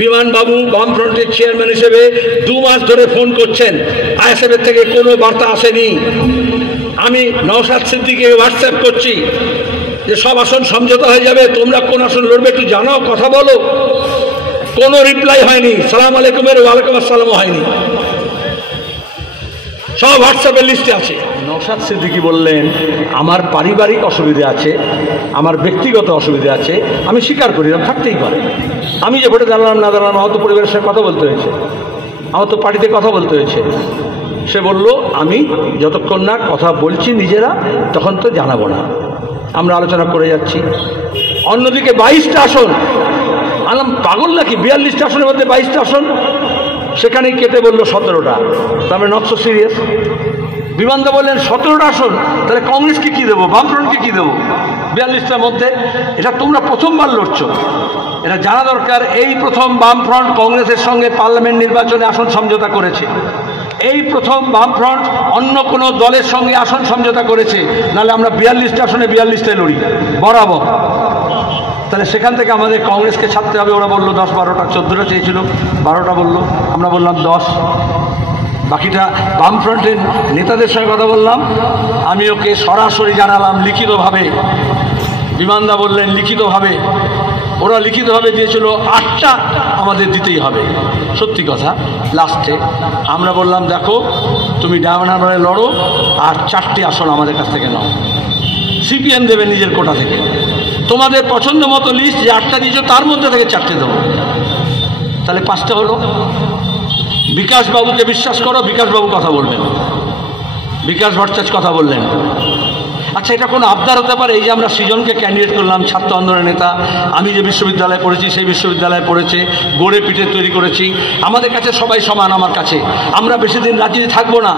বিমানবাবু বামফ্রন্টের চেয়ারম্যান হিসেবে 2 মাস ধরে ফোন করছেন, আইএসএফের থেকে কোনো বার্তা আসেনি। আমি নওশাদ সিদ্দিকীকে হোয়াটসঅ্যাপ করছি যে সব আসন সমঝোতা হয়ে যাবে, তোমরা কোন আসন লড়বে একটু জানাও, কথা বলো। কোনো রিপ্লাই হয়নি, সালাম আলাইকুমের ওয়ালাইকুম আসসালামও হয়নি। সব হোয়াটসঅ্যাপের লিস্টে আছে। নওশাদ সিদ্দিকী বললেন আমার পারিবারিক অসুবিধা আছে, আমার ব্যক্তিগত অসুবিধা আছে, আমি স্বীকার করি, থাকতেই পারে। আমি যে ভোটে দাঁড়ালাম না দাঁড়ালাম, আমার তো পরিবারের সঙ্গে কথা বলতে হয়েছে, আমার তো পার্টিতে কথা বলতে হয়েছে। সে বলল আমি যতক্ষণ না কথা বলছি নিজেরা তখন তো জানাবো না, আমরা আলোচনা করে যাচ্ছি। অন্যদিকে 22টা আসন, আলাম পাগল নাকি, 42টা আসনের মধ্যে 22টা আসন, সেখানেই কেটে বললো 17টা, তারপরে নট সো সিরিয়াস। বিমানদা বললেন 17টা আসন, তাহলে কংগ্রেসকে কী দেবো, বামফ্রন্টকে কী দেবো 42টার মধ্যে? এটা তোমরা প্রথমবার লড়ছো, এটা জানা দরকার। এই প্রথম বামফ্রন্ট কংগ্রেসের সঙ্গে পার্লামেন্ট নির্বাচনে আসন সমঝোতা করেছে, এই প্রথম বামফ্রন্ট অন্য কোনো দলের সঙ্গে আসন সমঝোতা করেছে, নাহলে আমরা 42টা আসনে 42টায় লড়ি বরাবর। তাহলে সেখান থেকে আমাদের কংগ্রেসকে ছাড়তে হবে। ওরা বললো 10, 12টা, 14টা চেয়েছিল, 12টা বললো, আমরা বললাম 10। বাকিটা বামফ্রন্টের নেতাদের সঙ্গে কথা বললাম, আমি ওকে সরাসরি জানালাম লিখিতভাবে। বিমানদা বললেন লিখিতভাবে, ওরা লিখিতভাবে দিয়েছিল 8টা আমাদের দিতেই হবে, সত্যি কথা। লাস্টে আমরা বললাম দেখো তুমি ডায়মন্ড হারবারে লড়ো, আর 4টে আসন আমাদের কাছ থেকে নাও, সিপিএম দেবে নিজের কোটা থেকে, তোমাদের পছন্দ মতো লিস্ট যে 8টা দিয়েছো তার মধ্যে থেকে 4টে দেবো। তাহলে 5টা হলো। বিকাশবাবুকে বিশ্বাস করো, বিকাশবাবু কথা বলবেন, বিকাশ ভট্টাচার্য কথা বললেন। আচ্ছা, এটা কোনো আবদার হতে পারে? এই যে আমরা সৃজনকে ক্যান্ডিডেট করলাম, ছাত্র আন্দোলনের নেতা, আমি যে বিশ্ববিদ্যালয়ে পড়েছি সেই বিশ্ববিদ্যালয়ে পড়েছে, গড়ে পিঠে তৈরি করেছি, আমাদের কাছে সবাই সমান। আমার কাছে আমরা বেশি দিন রাজ্যে থাকবো না,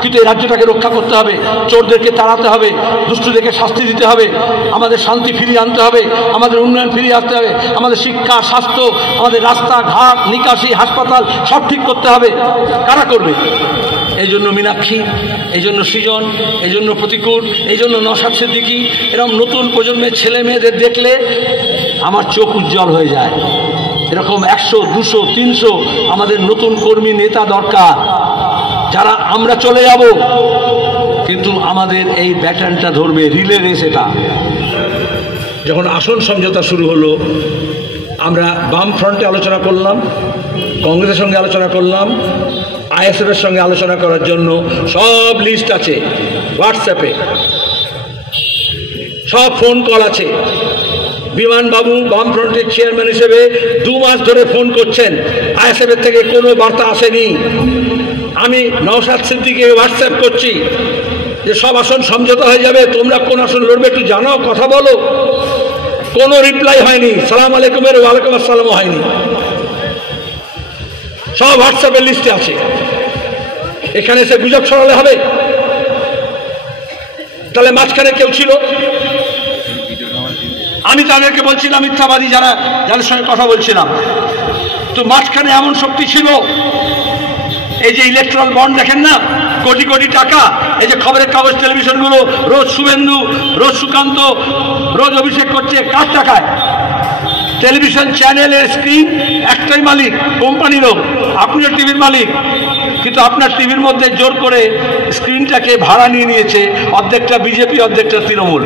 কিন্তু এই রাজ্যটাকে রক্ষা করতে হবে, চোরদেরকে তাড়াতে হবে, দুষ্টুদেরকে শাস্তি দিতে হবে, আমাদের শান্তি ফিরিয়ে আনতে হবে, আমাদের উন্নয়ন ফিরিয়ে আসতে হবে, আমাদের শিক্ষা, স্বাস্থ্য, আমাদের রাস্তাঘাট, নিকাশি, হাসপাতাল সব ঠিক করতে হবে। কারা করবে? এই জন্য মীনাক্ষী, এই জন্য সৃজন, এই জন্য প্রতিকূল, এই জন্য নওশাদ সিদ্দিকী, এরকম নতুন প্রজন্মের ছেলে মেয়েদের দেখলে আমার চোখ উজ্জ্বল হয়ে যায়। এরকম 100, 200, 300 আমাদের নতুন কর্মী নেতা দরকার, যারা আমরা চলে যাব কিন্তু আমাদের এই ব্যাটনটা ধরবে, রিলে রেস। এটা যখন আসন সমঝোতা শুরু হলো, আমরা বাম ফ্রন্টে আলোচনা করলাম, কংগ্রেসের সঙ্গে আলোচনা করলাম, আইএসএফের সঙ্গে আলোচনা করার জন্য সব লিস্ট আছে হোয়াটসঅ্যাপে, সব ফোন কল আছে। বিমানবাবু বামফ্রন্টের চেয়ারম্যান হিসেবে 2 মাস ধরে ফোন করছেন, আইএসএফের থেকে কোনো বার্তা আসেনি। আমি নওশাদ সিদ্দিকীকে হোয়াটসঅ্যাপ করছি যে সব আসন সমঝোতা হয়ে যাবে, তোমরা কোন আসন লড়বে একটু জানাও, কথা বলো। কোনো রিপ্লাই হয়নি, সালাম আলাইকুমের ওয়ালাইকুম আসসালামও হয়নি। সব হোয়াটসঅ্যাপের লিস্টে আছে। এখানে এসে গুজব ছড়ালে হবে? তাহলে মাঝখানে কেউ ছিল? আমি তাদেরকে বলছিলাম মিথ্যাবাদী, যাদের সঙ্গে কথা বলছিলাম। তো মাঝখানে এমন শক্তি ছিল, এই যে ইলেকট্রাল বন্ড দেখেন না, কোটি কোটি টাকা, এই যে খবরের কাগজ টেলিভিশনগুলো রোজ শুভেন্দু, রোজ সুকান্ত, রোজ অভিষেক করছে, কার টাকায়? টেলিভিশন চ্যানেলের স্ক্রিন একটাই মালিক, কোম্পানিরও, আপনিও টিভির মালিক, কিন্তু আপনার টিভির মধ্যে জোর করে স্ক্রিনটাকে ভাড়া নিয়ে নিয়েছে অর্ধেকটা বিজেপি, অর্ধেকটা তৃণমূল।